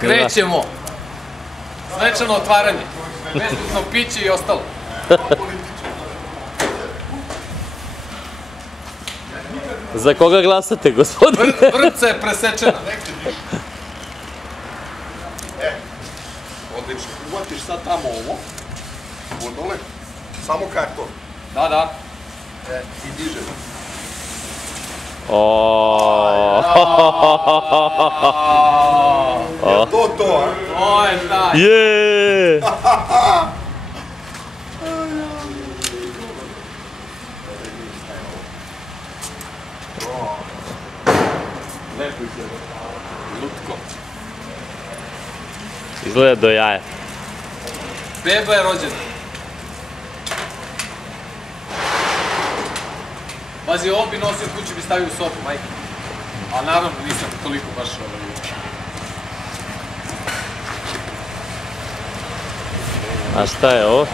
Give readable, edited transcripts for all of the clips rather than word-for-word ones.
Krećemo! Svečano otvaranje, bezbitno piće i ostalo. Za koga glasate, gospodine? Vrpca je presečena. Odlično, uvatiš sad tamo ovo, dole, samo karton. Da. I diže. Je to to, a? To je taj. Jeee! Lepo izgleda. Lutko. Izgleda do jaja. Beba je rođena. Pazi, ovo bi nosio kući, bi stavio u sobu, majke. A naravno nisam toliko baš A šta je ovo?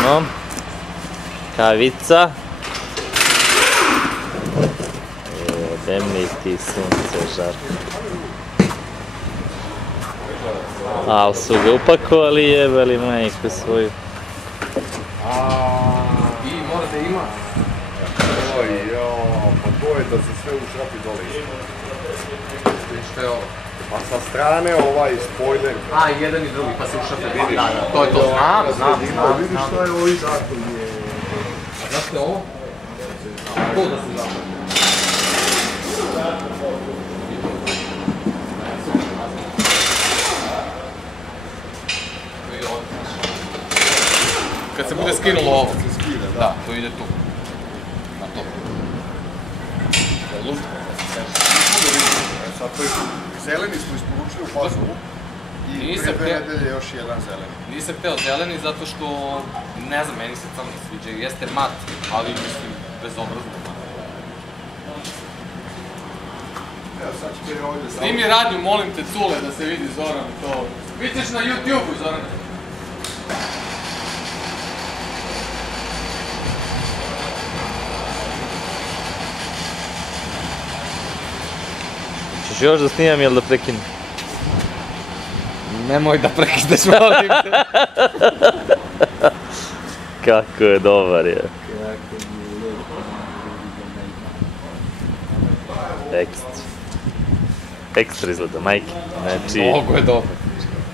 Imam kavica. Jebe mi ti sunce žarko. Al su ga upakovali, jebali majku svoju. I mora da ima. Oj, pa to je da se sve u šrapi dole isto. Šta je ovo? Pa sa strane ovaj spojler. A, jedan i drugi, pa se ušape. Da, to je to. Znam. Vidiš šta je ovaj zakon je. A znaš što je ovo? To da se znam. Kad se bude skinulo ovo. Da, to ide tu. Na to. To je lutko. Sad to je zeleni smo isporučili u Pazovu. I prije nedelje još jedan zeleni. Nisam hteo zeleni zato što, ne znam, meni se crno sviđa. Jeste mat, ali mislim, bezobrazno mat. Snimi radnju, molim te, Cule, da se vidi Zoran to. Bićeš na YouTube-u, Zorane. Češ još da snimam ili da prekinem? Nemoj da prekineš, molim te. Kako je dobar je. Ekstra izgleda, majke. Znači, Mnogo je dobro.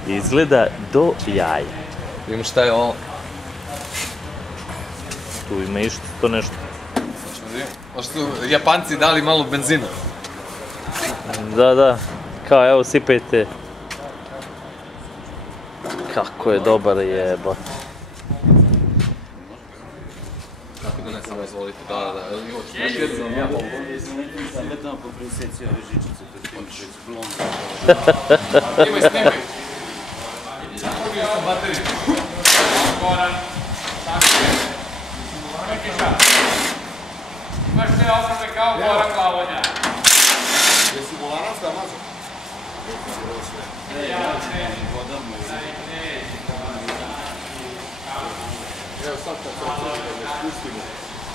izgleda do jaja. Vidimo šta je ovo. Tu ima isto to nešto. Hoćemo da vidimo. Možda su Japanci dali malo benzina. Da. Kao, evo, sipajte. Kako je dobar jeba. Kako da ne, samo izvolite. Da. Još jednom, ja mogu. Sam tamo po preseci ove žičice, to je što blond. Snimaj. Drugi sam bateriju. Goran. Tako je. Mikiša. Imaš te opreme kao Goran Glavonja. Jesi volanac da mazo? Evo sad kad se ne spustimo,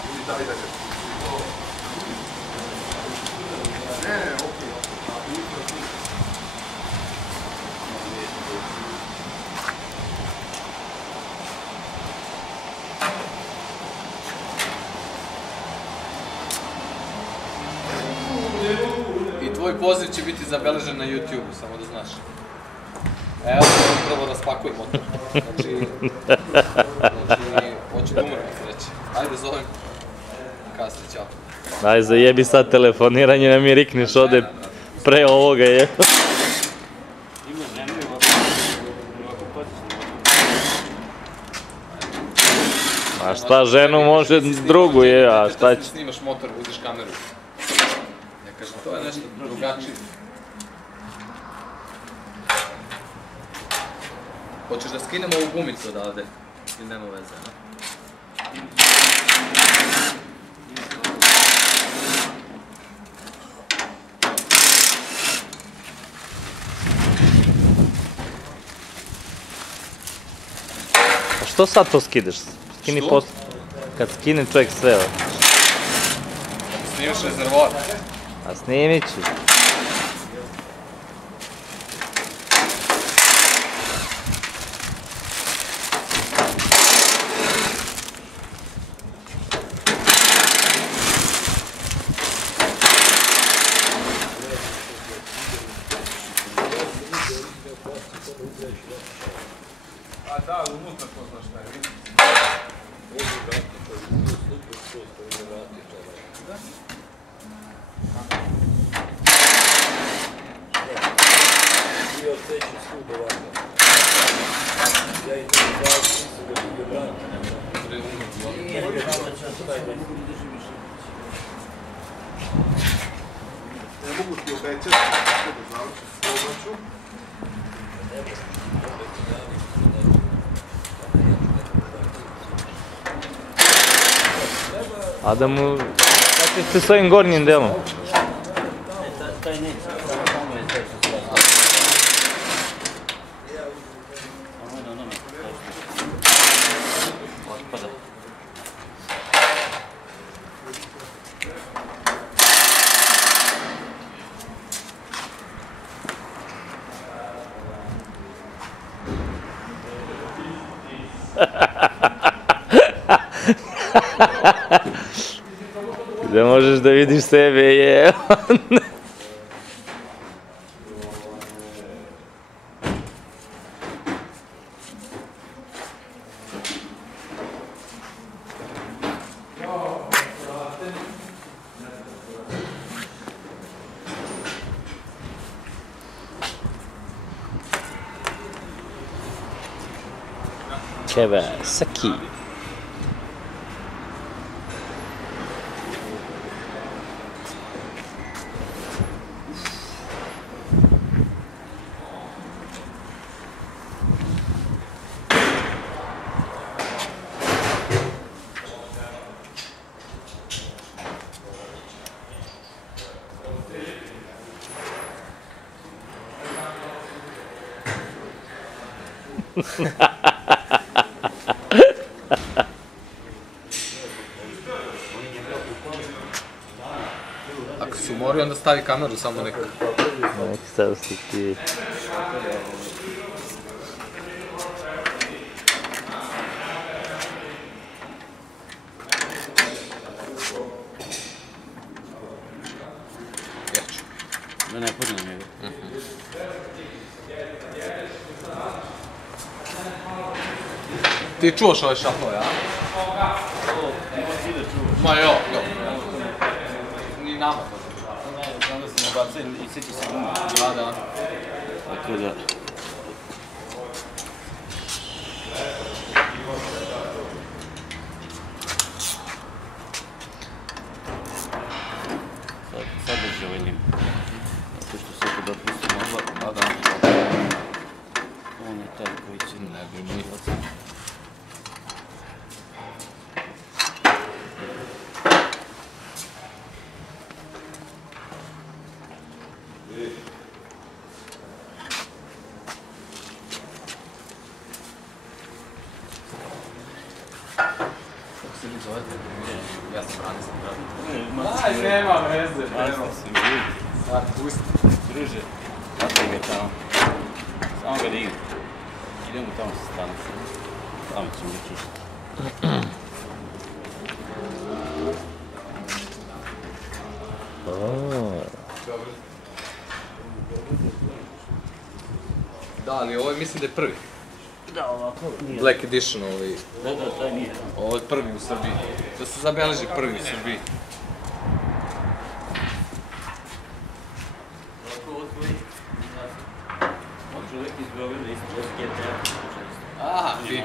ili daj da ga spustimo. Ne, okej. I tvoj poziv će biti zabeležen na YouTube-u, samo da znaš. Evo, prvo da spakujem motor. Znači, hoću da umrem sreće. Ajde, zovem. Kasne, ćao. Daj, zajebi sad telefoniranje, da mi rikneš ovde pre ovoga je. Ima zemlje, ovako patično. A šta, ženu može drugu je, a šta će? Snimaš motor, uziš kameru. Ja kažem, to je nešto drugačije. Hoćeš da skinemo ovu gumicu odavde? Ili nema veze, ne? A što sad to skidaš? Skini Što? posle. Kad skine čovjek sve. Snimiš rezervoar. A snimit ću. A da, unutra ko znaš šta je, vidiš? Ne mogu ti obećati kako da završiš domaću. A da mu... Kako ste s ovim gornjim delom? Taj neće, samo je taj što se vas. Ono, otpada. Da možeš da vidiš sebe, je. Kawasaki. Ako si umorio, onda stavi kameru samo neku. Nek sad si ti... Da ne podne njega. Ti čuvaš ove šafove, a? Ma jo. Ni nama to. Znam da se nabaca i sjeća se gume. Da. Tako da... Sad drži ovaj lim. Zato što se kada pustimo ovo, da. On je taj koji će... Ne bi mi. Ja sam Francim. Aj, nema veze, nema. Sad, pusti. Druže, ostavi ga tamo. Samo ga digni. Idemo tamo sa strane. Tamo ćemo ga čušiti. Da, ali ovo je, mislim da je prvi. Da, ovako nije. Black Edition ovaj. Da, taj nije. Ovo je prvi u Srbiji. Da se zabeleži prvi u Srbiji. Ovako otvori. Može uvijek iz Beograda isto GTA. Aha, fin.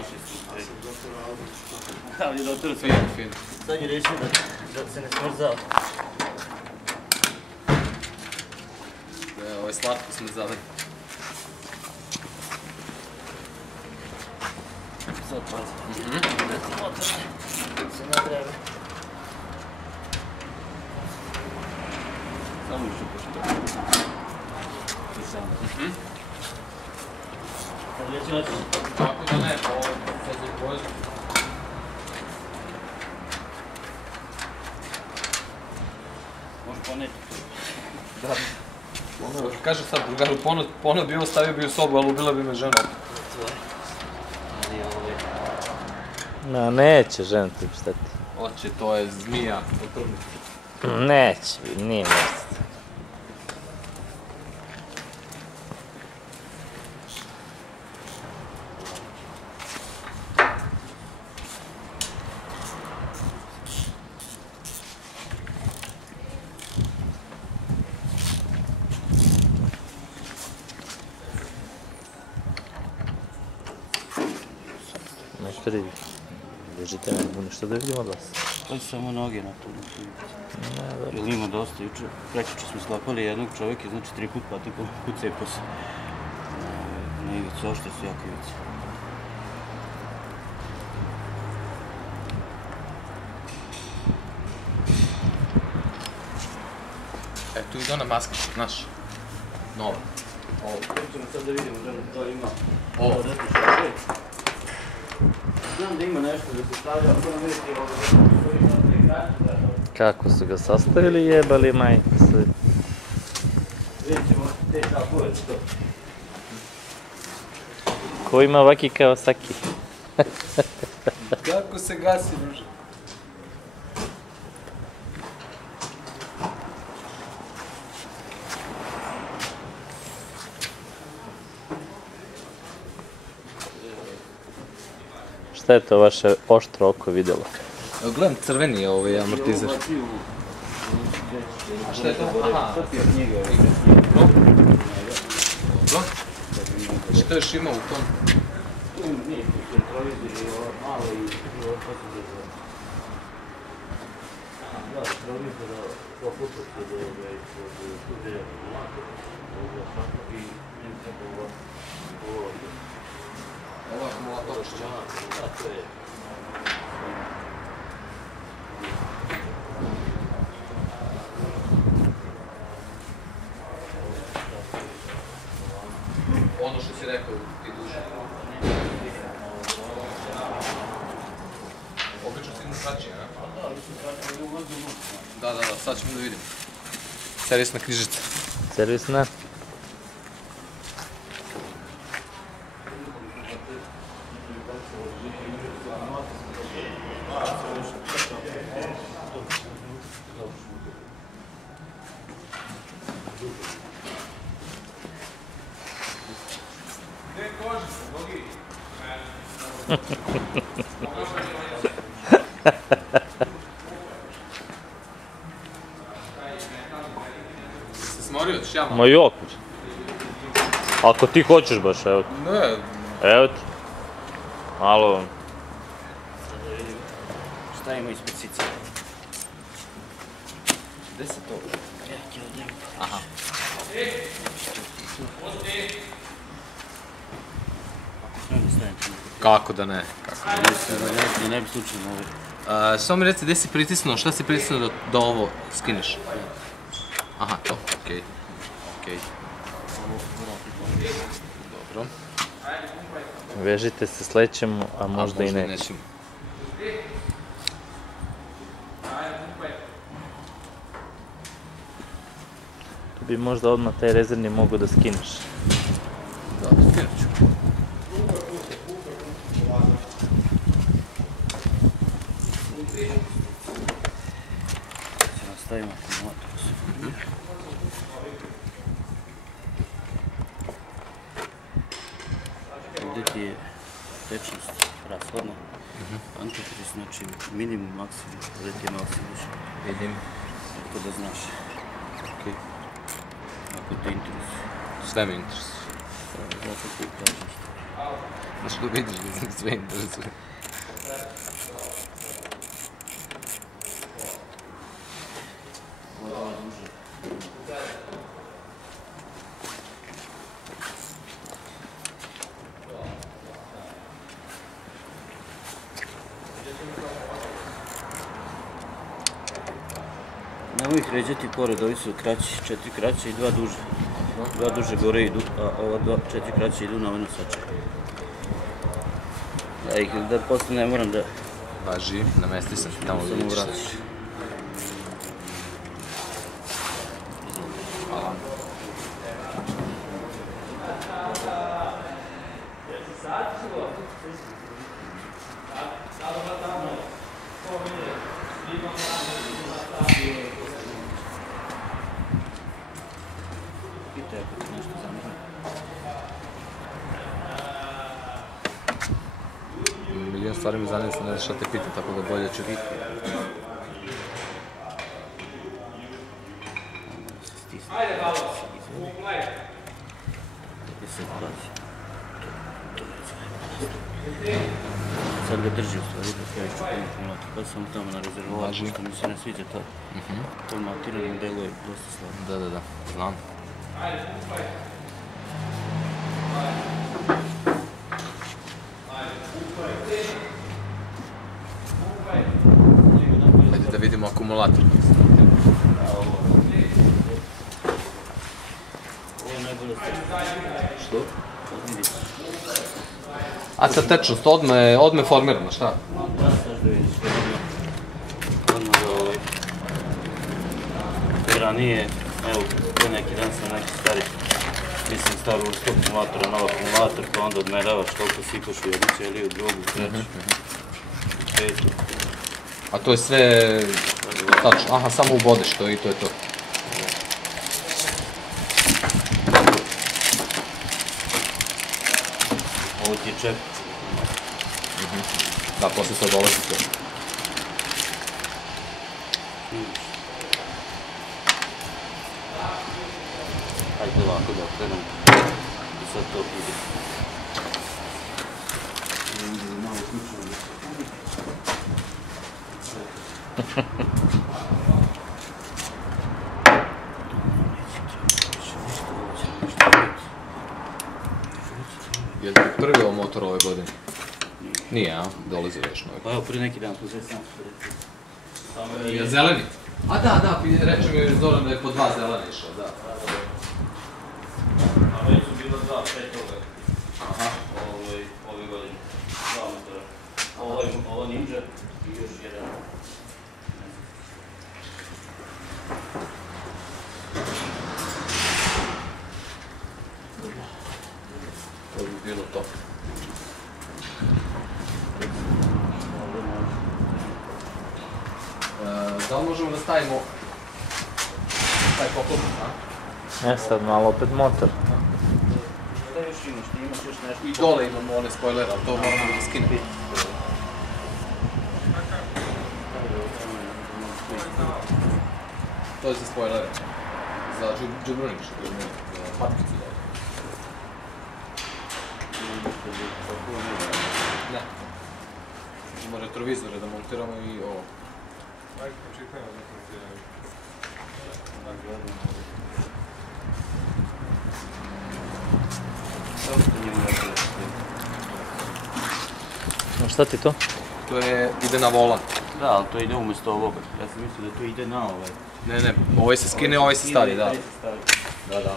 Ali doktor Fin. sad je rešio da se ne smrzao. Ovo je slatko smrzavanje. Sad pazi. Da ti motor se napravi. Samo iščupaš to. I samo. Kad već hoćeš. Tako da ne, ovo sad je pođe. neće to. Da. Kaže sad, drugaru, ponad bi ostavio bi u sobu, ali ubila bi me žena. No, neće žena ti šta ti. Oće, to je zmija u trbuhu. Neće, nije mjesto. Nešto da držite me, nešto da vidim od vas. To je samo noge na tu. Jer ima dosta, juče, prekjuče smo sklapali jednog čovjeka, znači 3 put patikom kucaj po se. Na ivicu, ošte su jako ivice. E, tu ide ona maska, znaš. Nova. Ovo ćemo sad da vidimo da to ima. Ovo. Znam da ima nešto da se stavlja, ako nam vidite ovo. Kako su ga sastavili, jebali majke sve. Vidjet ćemo te šapove za to. Ko ima ovaki Kawasaki? Kako se gasi, druže? Šta je to vaše oštro oko vidjelo? Evo, gledam, crveni je ovaj amortizer. A šta je to? Aha, dobro. Što još ima u tom? Nije tu centralizir i ovo malo i ovo poslije za... Da, centralizir ovo putovce da tuđe mlako, ovo svako i ne treba ovo ovdje. Ovo je akumulatorčića. Da, to je. Ono što si rekao, ti duže. Obično si mu kraći, ne? Da, sad ćemo da vidimo. Servisna knjižica. Servisna? Se smorio, šjama? Ma jok. Ako ti hoćeš baš, evo ti. Ne. Evo ti. Malo. Šta ima ispod cica? Gde se to? Aha. Smijem da stavim tu. Kako da ne? Da ne bi slučajno ovo. Samo mi reci gde si pritisnuo, šta si pritisnuo da ovo skineš? Aha, to, okej. Dobro. Vežite se, slećemo, a možda i neće. nećemo. Tu bi možda odmah taj rezervni mogu da skineš. Da, skinut ću. Stavimo akumulator. Ovdje ti je tečnost rashodna. Antifriz, znači minimum, maksimum, ovdje ti je maksimum više. Vidim. Tako da znaš. Okej. Ako te interesuje. Sve me interesuje. Zato ti kažem što. Znaš da vidiš da se sve interesuje. Ovo je duže. Nemoj ih ređati pored, ovi su kraći, 4 kraće i 2 duže. 2 duže gore idu, a ova 4 kraće idu na ovaj nosače. Da posle ne moram da... Važi, namesti sam ti tamo Samo vidiš. vraćaš. stvari me zanima, sam ne znaš šta te pita, tako da bolje ću... Sad ga drži u stvari dok ja iščupam akumulator, pa sam tamo na rezervoar, što mi se ne sviđa to matiranje deluje dosta slabo. Da, znam. Ajde da vidimo akumulator. Ovo je najbolje stvari. Što? Vidiš. A sad tečnost, odme formirano, šta? Da, sad da vidiš. Odmah da ovaj... Ranije, evo, pre neki dan sam neki stari, mislim stavio u 100 akumulatora, nov akumulator, pa onda odmeravaš koliko sipaš u jednu ćeliju, u drugu, u treću, u petu. A to je sve... tačno, aha, samo ubodeš to i to je to. Ovo ti je čep. Da, posle se dolazi to. Ajde ovako da okrenem i sad to ide. Malo ključno. Je li ti prvi ovo motor ove godine? Nije, a? Dolazi još novi. Pa evo, prije neki dan tu sve sam. Je zeleni? A da, reče mi Zoran da je po 2 zelena išao, da. A već su bila 2, 5 ove. Aha. Ove godine. 2 motora. Ovo Ninja i još jedan. To bi bilo to. Da li možemo da stavimo taj poklopnik, a? Sad malo opet motor. Šta još imaš? Ti imaš još nešto? I dole imamo one spoilere, ali to moramo da skinem. To je za spoilere. Za džubronik što je za patkicu dole. Ne. Imamo retrovizore da montiramo i ovo. Ajde, počitajmo da montiramo. A šta ti to? To ide na volan. Da, ali to ide umjesto ovoga. Ja sam mislio da to ide na ovaj. Ne, ovaj se skine, ovaj se stavi, da. Ovaj se stavi. Da.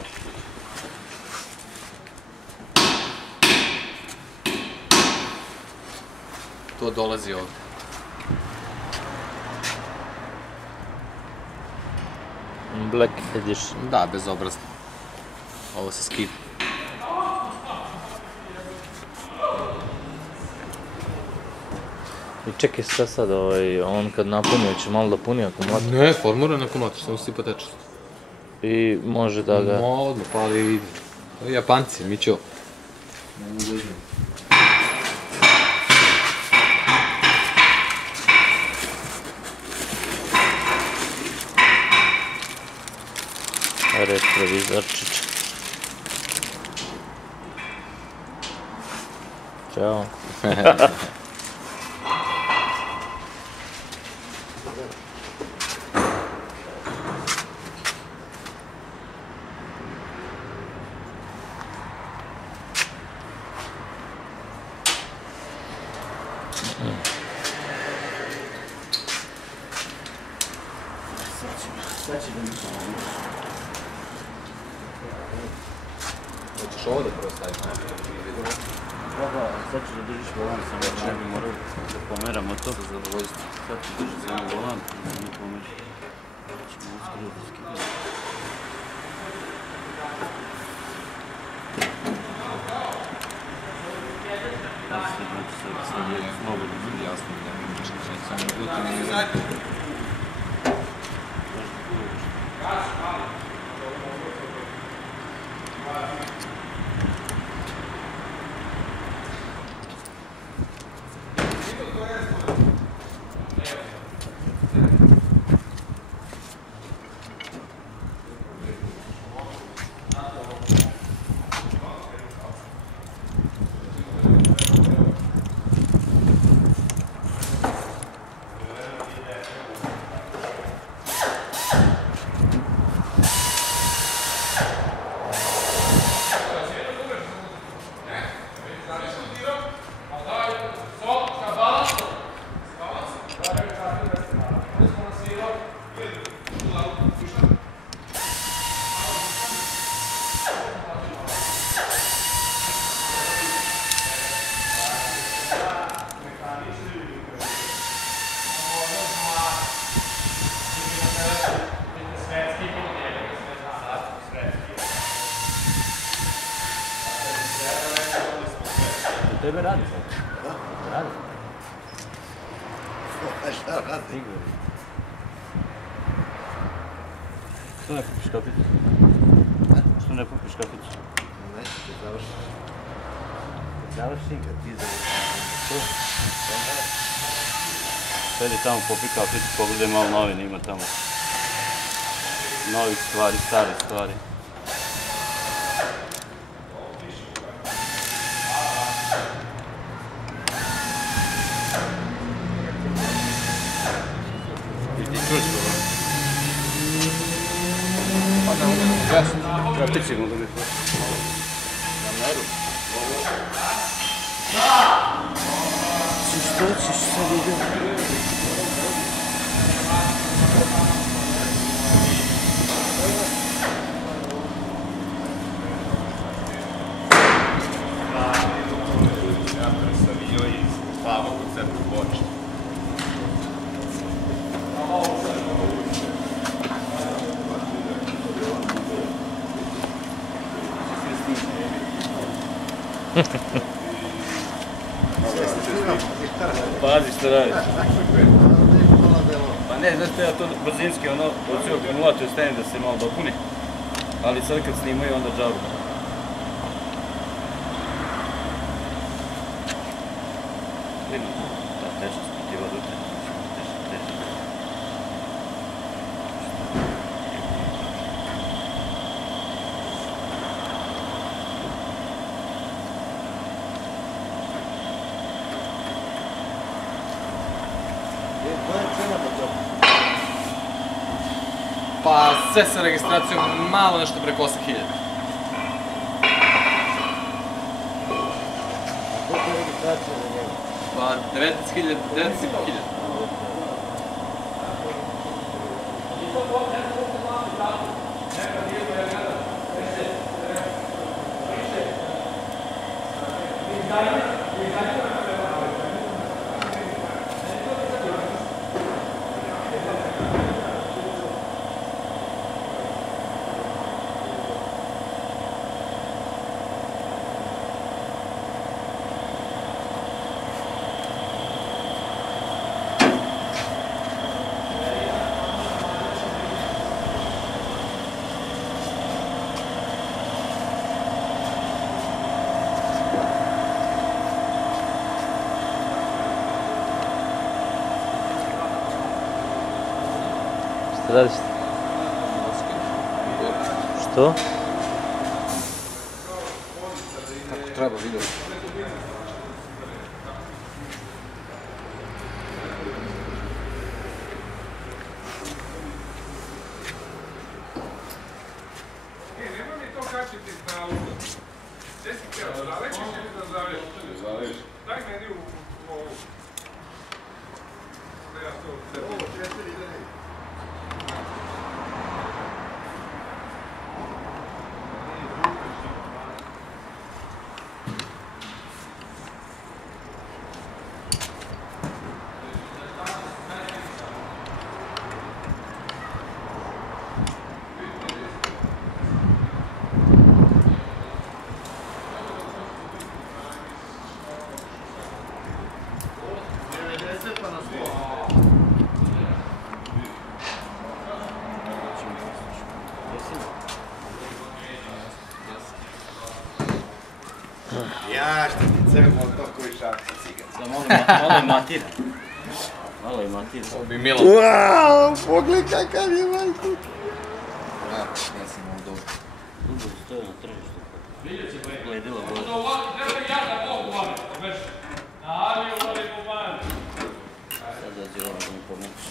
To dolazi ovdje. Black Edition. Da, bezobrazno. Ovo se skida. I čekaj šta sad, on kad napuni, će malo da puni akumulator Ne, formulan akumulator, samo sipa tečnost. i može da ga... Odmah, pa ali vidi. Ovi Japanci, mi ću. Ne mogu izmeni. Retrovizorčić. Ćao. Sad će da mi pomoći. Hoćeš ovo da prvo stavimo? Da, sad ću da držiš volan, samo ne bi morao da pomeramo to. Za zadovoljstvo. Sad ću držati samo volan, da mi pomeri. Ćemo uskoro da skidati. Sad je slobodno. Jasno, da mi ništa neće, samo glutim i zadnje. tebe radi sad? Radi? Šta radi? Što ne kupiš kaficu? Što ne kupiš kaficu? Neću te završiti. Završim kad ti završim. Sedi tamo, popi kaficu, pogledaj malo novine, ima tamo novih stvari, starih stvari. I ti čuš ovo? Pa ne mogu da jasno. Kafici mogu mi poći. Na meru. Što ćeš sad ide? Pazi što radiš. Pa ne, znaš što ja to brzinski, ono, od cijelog akumulatora stavim da se malo dopuni. Ali sad kad snimaju, onda džabu. Vidimo, ta tečnost ti vodu te. Pa sve sa registracijom malo nešto preko 8.000. Koliko je registracija za njega? Pa 19.000, 19.500. Šta radiš? Što? Tako treba video. Nemoj mi to kačiti na ulo. Gdje si htio, da zalećiš ili da zaveš? Zaveš. Daj meni u ovu. Da ja to sebi. Ovo 4 ide. Ja što ti crmo to koji šapci cigac. Malo je matira. Malo je matira. Ovo bi Milan. Wow, pogledaj kakav je majko. Ja sam ovo dobro. Dugo stoje na tržištu. Gledila voda. Sad da zelo da mi pomoći.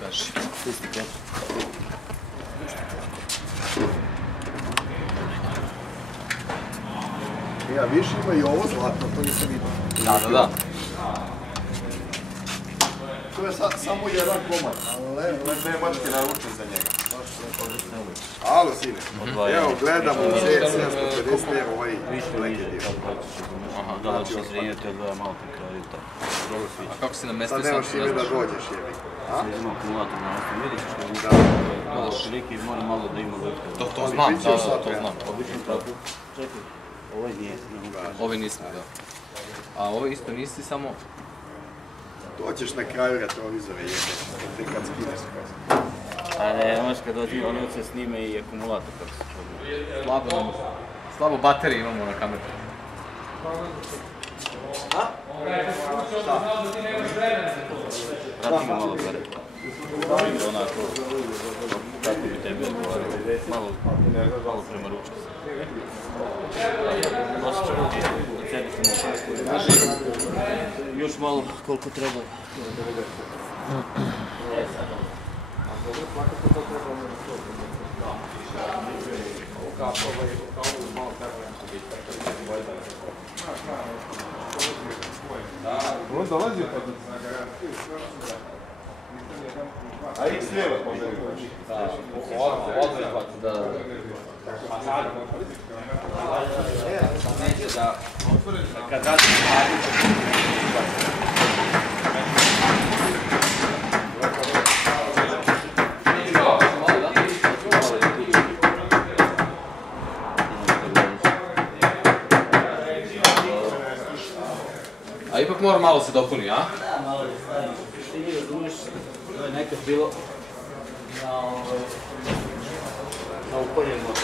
Kaži. Pusti kašu. Ja, više ima i ovo zlatno, to nisam vidio. Da. To je samo jedan komad, ali nemački naručen za njega. Alo, sine. Evo, gledamo u C750, ovaj neki dio. Da, ću zrinjati, odvaja malo prekraju tako. Dobro sviđa. A kako si namestio Sad sam, nemaš ne ime da znaš? dođeš, jebi. Sad ima akumulator na osnovu, vidit ćeš kad Da. malo širiki i mora malo da ima lefte. To Ali znam, pričao da, sad, to ja. znam. Obično tako. Čekaj, ovaj nije. Ovi nismo, da. A ovo isto nisi samo... To ćeš na kraju retrovizore jebeš, te kad skineš skroz. A ne, možeš kad dođe oni se snime i akumulator kako se čuo. Slabo baterije imamo na kameru. Prati ga malo gore. Onako, kako bi tebi odgovarao. Malo prema ručku. Osjećamo ti od sebe smo još malo koliko treba. On dolazio pa a ih slijeva pogledaj. Odrebac, da. Neće da... Kad radim a ipak mora malo se dopuni, a? Da, malo da stavim. Ti nije razumiješ, to je nekad bilo na upaljen motor.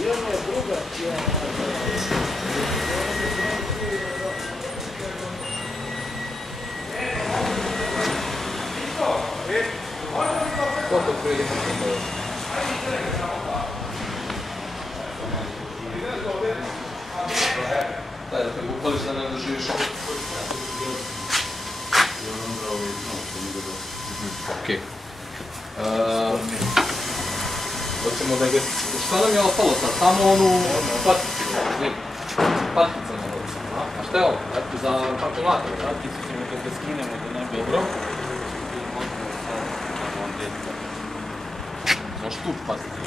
I ono je druga, Koliko prilike? Daj da te upališ da ne doživiš ovo. Okej. Hoćemo da ga... Šta nam je ostalo sad? Samo onu paticu. Patica nam je ostalo. A šta je ovo? Za kalkulator, da? paticu ćemo kad ga skinemo da ne bi... Dobro. Možeš tu paticu.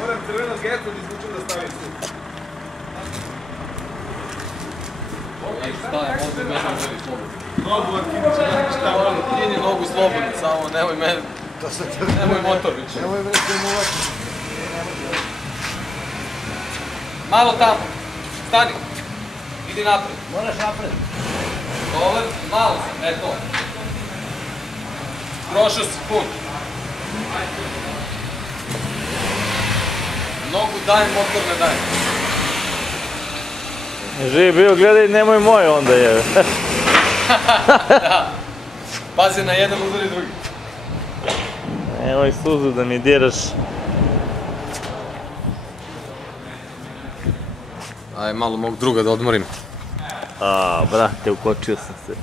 Moram crveno gesto da izvučem da stavim tu. Ja ću stavim ovdje mene želi slobodno. Nogu otkinuću, šta Moram kini nogu slobodno, samo nemoj mene... Nemoj motor više. Nemoj bre simulati. Malo tamo. Stani. Idi napred. Moraš napred. Dobar, malo sam, to. Prošao si pun. Nogu dajem, motor ne dajem. Živi bio, gledaj, nemoj moj onda je. Da. Pazi na jedan udar i drugi. Nemoj suzu da mi diraš. Aj, malo mog druga da odmorim. A, brate, ukočio sam se.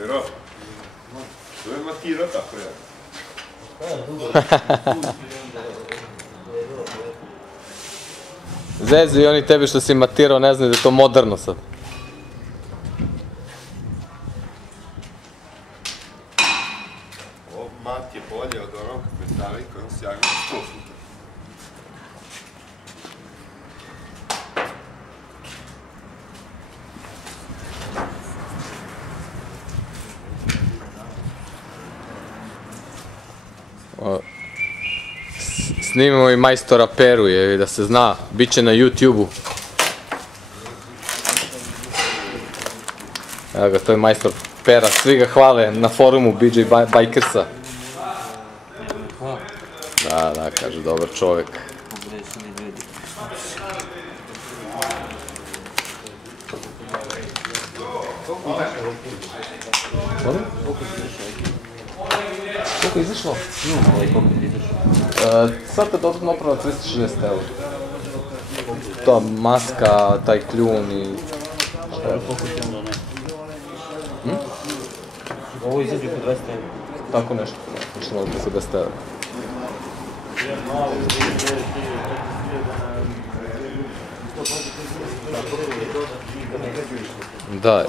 Pero, to je matirao tako ja. Zezu i oni tebi što si matirao ne znaju da je to moderno sad. Ovo mat je bolje od onog kako je stari, koji on sjajno 100 puta. Snimamo i majstora Peru, da se zna, bit će na YouTube-u. Evo ga, to je majstor Pera, svi ga hvale na forumu BJ Bikersa. Da, kaže, dobar čovjek. Pogrešili ljudi. Koliko je izašlo? Koliko je izašlo? Sad te dodatno opravo 360 euro. Ta maska, taj kljun i... Koliko je onda ne? Ovo izađe po 200 euro. tako nešto, znači malo se 10 €. Da je.